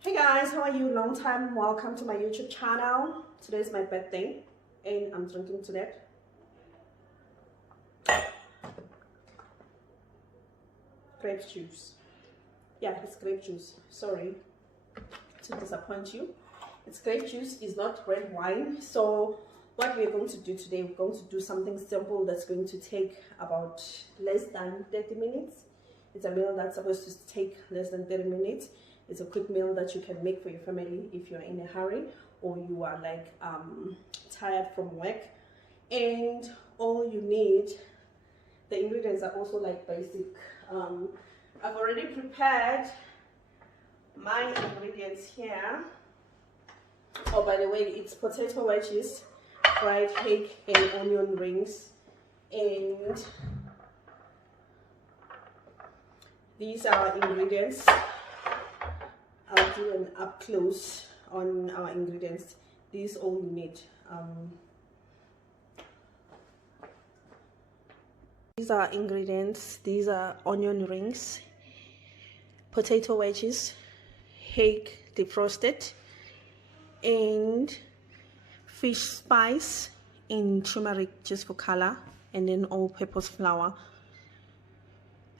Hey guys, how are you? Long time. Welcome to my YouTube channel. Today is my birthday and I'm drinking today grape juice. Yeah, it's grape juice. Sorry to disappoint you. It's grape juice, it's not red wine. So what we're going to do today, we're going to do something simple that's going to take about less than 30 minutes. It's a meal that's supposed to take less than 30 minutes. It's a quick meal that you can make for your family if you're in a hurry or you are like tired from work. And all you need, the ingredients are also like basic. I've already prepared my ingredients here. Oh, by the way, it's potato wedges, fried hake, and onion rings. And these are ingredients. I'll do an up close on our ingredients. These all you need. These are ingredients. These are onion rings, potato wedges, hake defrosted, and fish spice in turmeric just for color, and then all-purpose flour.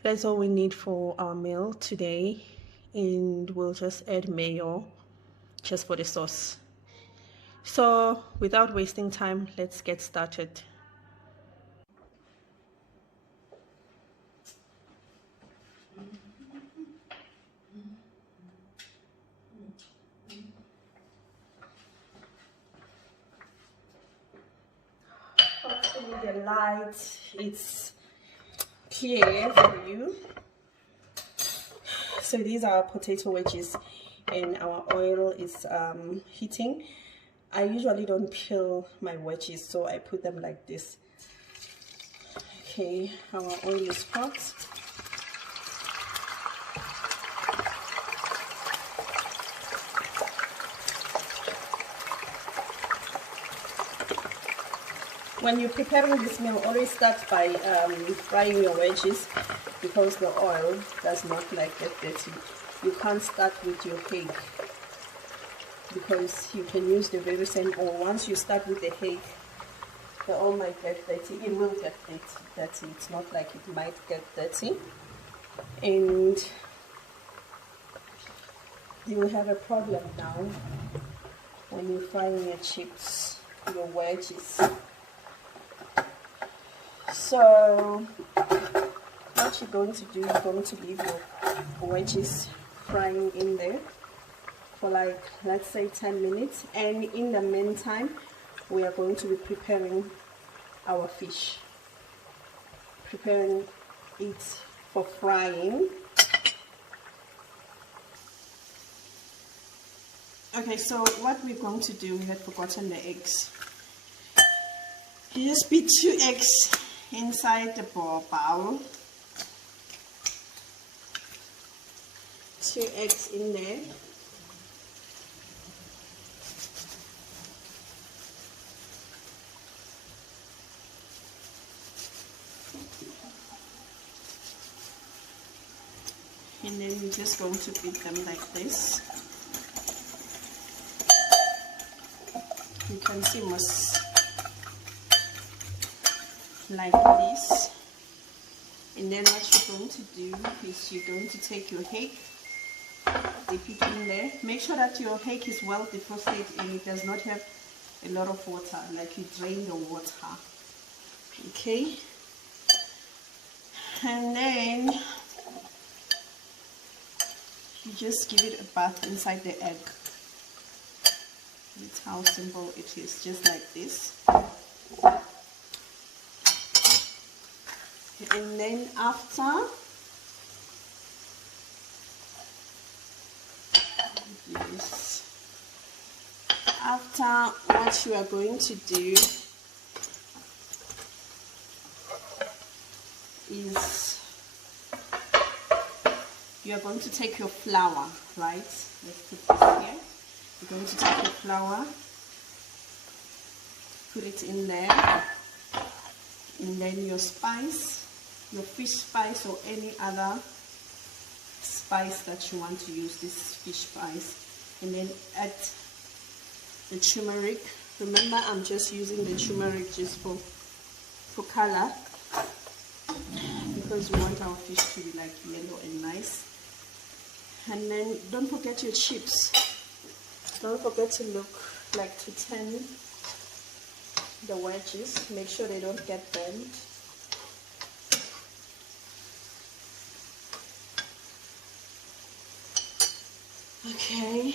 That's all we need for our meal today, and we'll just add mayo just for the sauce. So without wasting time, let's get started. Hopefully the light is clear for you. So these are potato wedges and our oil is heating. I usually don't peel my wedges, so I put them like this. Okay, our oil is hot. When you're preparing this meal, always start by frying your wedges, because the oil does not like get dirty. You can't start with your hake because you can use the very same oil. Once you start with the hake, the oil might get dirty. It will get dirty. It's not like it might get dirty, and you will have a problem now when you're frying your chips, your wedges. So what you're going to do, you're going to leave your wedges frying in there for like, let's say 10 minutes. And in the meantime, we are going to be preparing our fish. Preparing it for frying. Okay, so what we're going to do, we had forgotten the eggs. You just beat 2 eggs inside the bowl. 2 eggs in there. And then we're just going to beat them like this. You can see most like this. And then what you're going to do is you're going to take your hake, dip it in there. Make sure that your hake is well defrosted and it does not have a lot of water, like you drain the water. Okay, and then you just give it a bath inside the egg. That's how simple it is, just like this. And then after what you are going to do is you are going to take your flour, right? Let's put this here. You're going to take your flour, put it in there, and then your spice, your fish spice or any other spice that you want to use, this fish spice. and then add the turmeric. Remember, I'm just using the turmeric just for color, because we want our fish to be like yellow and nice. And then don't forget your chips. Don't forget to look like to turn the wedges. Make sure they don't get burnt. Okay.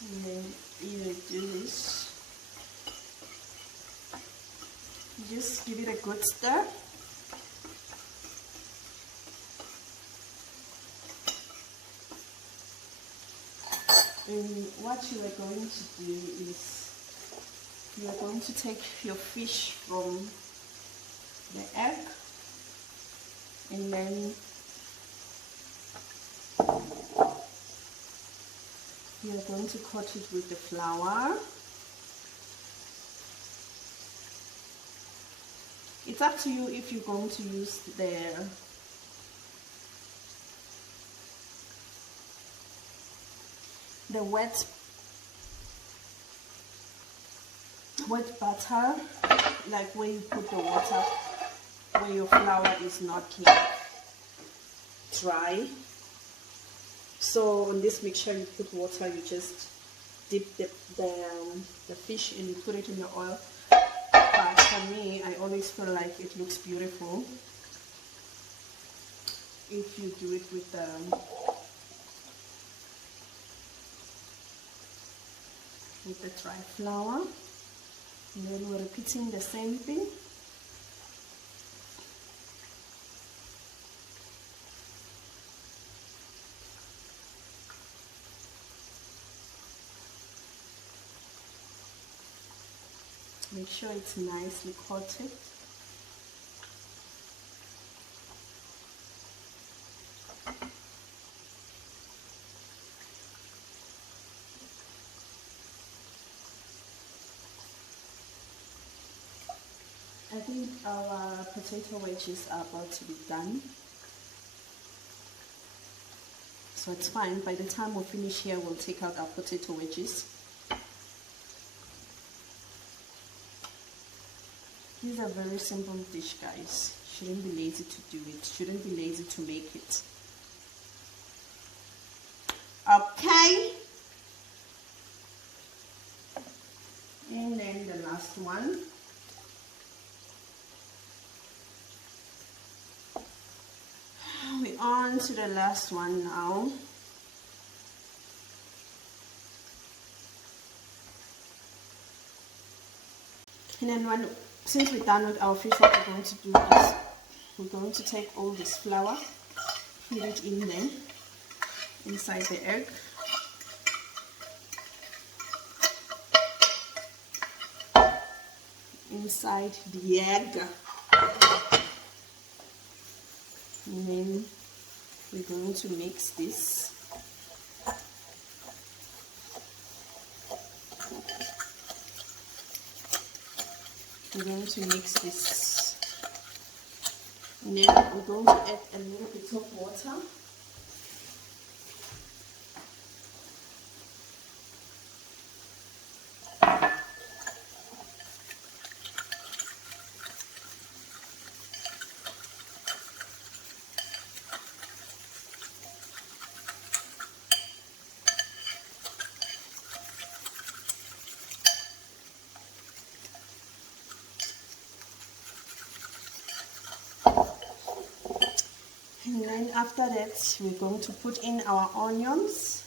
And then you do this. Just give it a good stir. And what you are going to do is you are going to take your fish from the egg, and then you are going to coat it with the flour. It's up to you if you're going to use the wet butter, like where you put the water, where your flour is not like dry. So on this mixture you put water, you just dip the fish and you put it in the oil. But for me, I always feel like it looks beautiful if you do it with the dry flour. And then we're repeating the same thing. Make sure it's nicely coated. I think our potato wedges are about to be done. So it's fine. By the time we finish here, we'll take out our potato wedges. These are very simple dish, guys. Shouldn't be lazy to do it. Shouldn't be lazy to make it. Okay. And then the last one. We're on to the last one now. And then since we're done with our fish, what we're going to do is we're going to take all this flour, put it in there, inside the egg. Inside the egg. And then we're going to mix this. We're going to mix this. And then we're going to add a little bit of water. And then after that, we're going to put in our onions.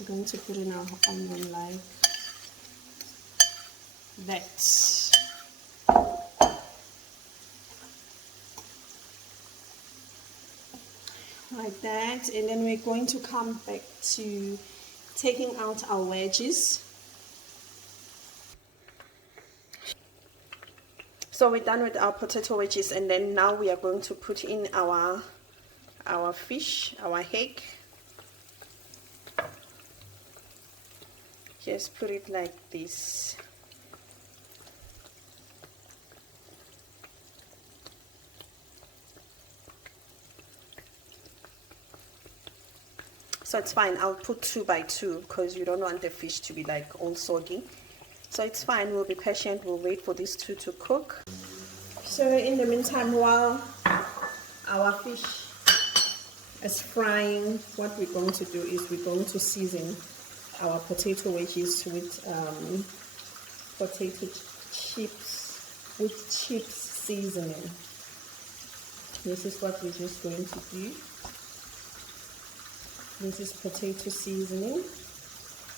We're going to put in our onion like that. Like that, and then we're going to come back to taking out our wedges. So we're done with our potato wedges, and then now we are going to put in our fish, our hake. Just put it like this. So it's fine. I'll put 2 by 2 because you don't want the fish to be like all soggy. So it's fine. We'll be patient. We'll wait for these 2 to cook. So in the meantime, while our fish is frying, what we're going to do is we're going to season our potato wedges with potato chips, with chips seasoning. This is what we're just going to do. This is potato seasoning,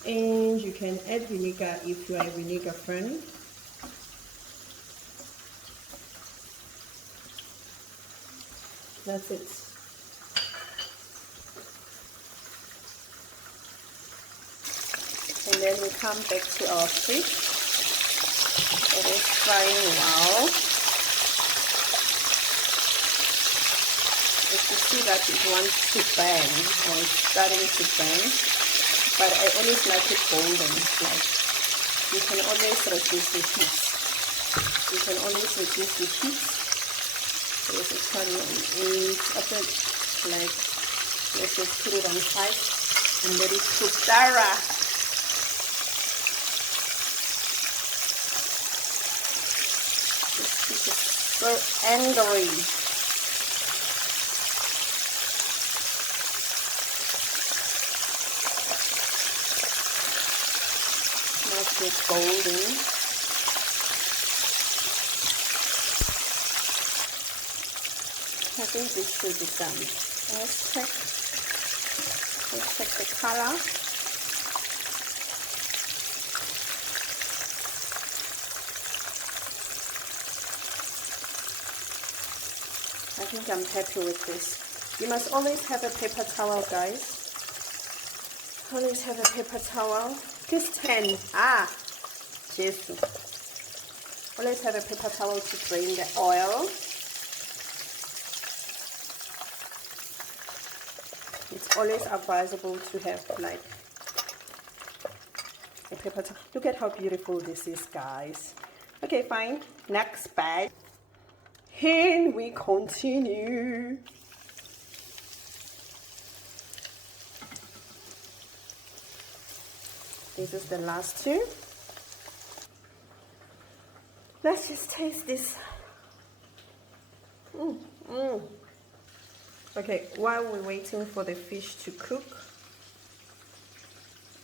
and you can add vinegar if you are a vinegar friend. That's it. And then we come back to our fish. It is frying well. If you see that it wants to burn, or it's starting to burn, but I always like it golden. Like, you can always reduce the heat. You can always reduce the heat. Yes, it's funny. After, like, let's just put it on 5 and let it cook. Dara! This fish is so angry. It's golden. I think this should be done. Let's check the color. I think I'm happy with this. You must always have a paper towel, guys. Always have a paper towel. This 10. Jesus. Always have a paper towel to drain the oil. It's always advisable to have like a paper towel. Look at how beautiful this is, guys. Okay, fine. Next bag. And we continue. This is the last 2. Let's just taste this. Okay, while we're waiting for the fish to cook,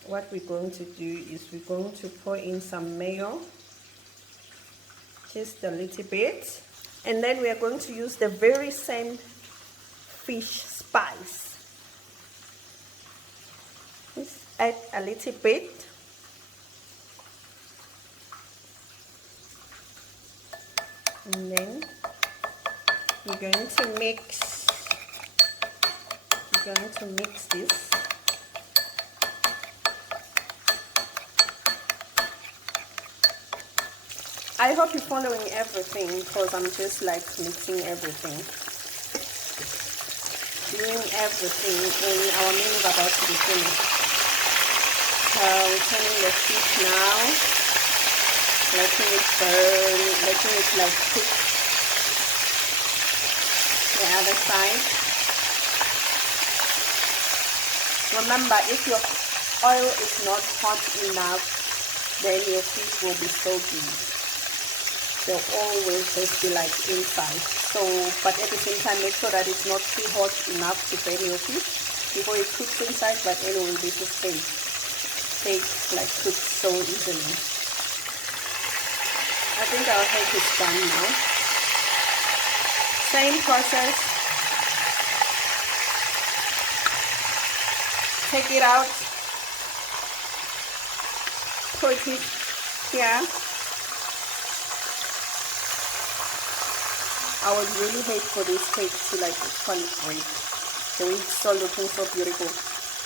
what we're going to do is we're going to pour in some mayo, just a little bit, and then we are going to use the very same fish spice. Just add a little bit. And then we're going to mix this. I hope you're following everything, because I'm just like mixing everything, doing everything, and our meal is about to be finished. We're turning the fish now. Letting it burn, letting it like cook the other side. Remember, if your oil is not hot enough, then your fish will be soggy. The oil will just be like inside. So, but at the same time, make sure that it's not too hot enough to burn your fish before it cooks inside. But anyway, this is steak like cooked so easily. I think our hake is done now. Same process. Take it out. Put it here. I would really hate for this hake to like actually break. So it's so looking so beautiful.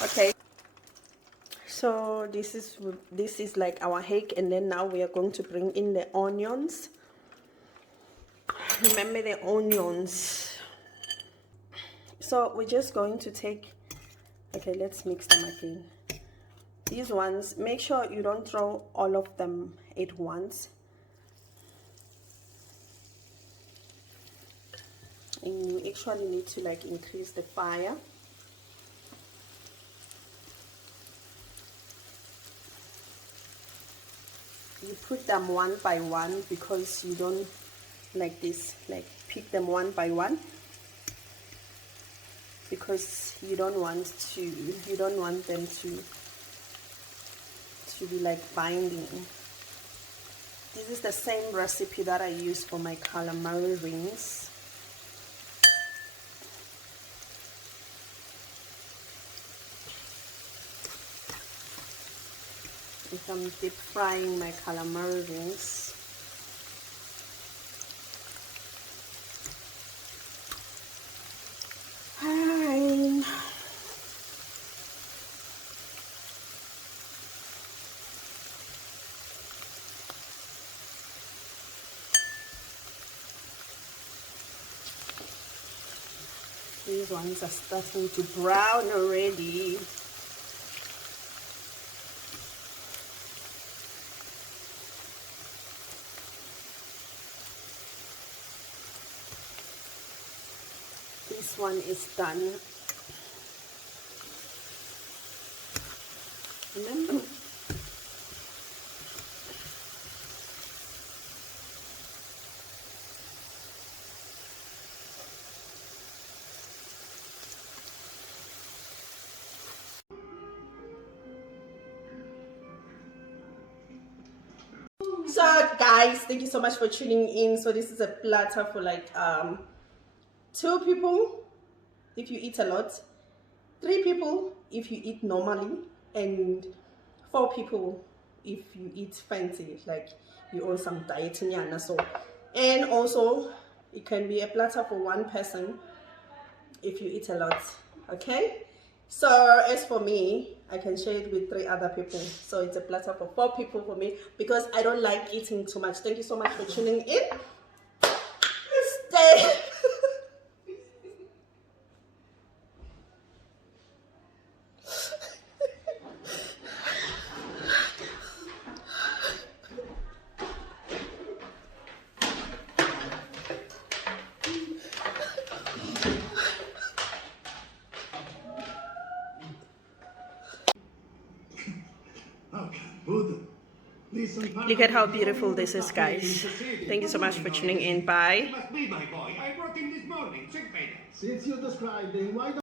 Okay. So this is like our hake, and then now we are going to bring in the onions. remember the onions. So we're just going to take, okay, let's mix them again. These ones, make sure you don't throw all of them at once. And you actually need to like increase the fire. You put them one by one because you don't like this, like pick them one by one, because you don't want them to be like binding. This is the same recipe that I use for my calamari rings. If I'm deep frying my calamari rings. Fine. These ones are starting to brown already. This one is done. Remember, so guys, thank you so much for tuning in. So this is a platter for like 2 people if you eat a lot, 3 people if you eat normally, and 4 people if you eat fancy, like you own some dieting. So, and also it can be a platter for 1 person if you eat a lot. Okay, so as for me, I can share it with 3 other people, so it's a platter for 4 people for me, because I don't like eating too much. Thank you so much for tuning in. Stay. Look at how beautiful this is, guys. Thank you so much for tuning in. Bye. Must be my boy. I brought him this morning. Since you're describing, why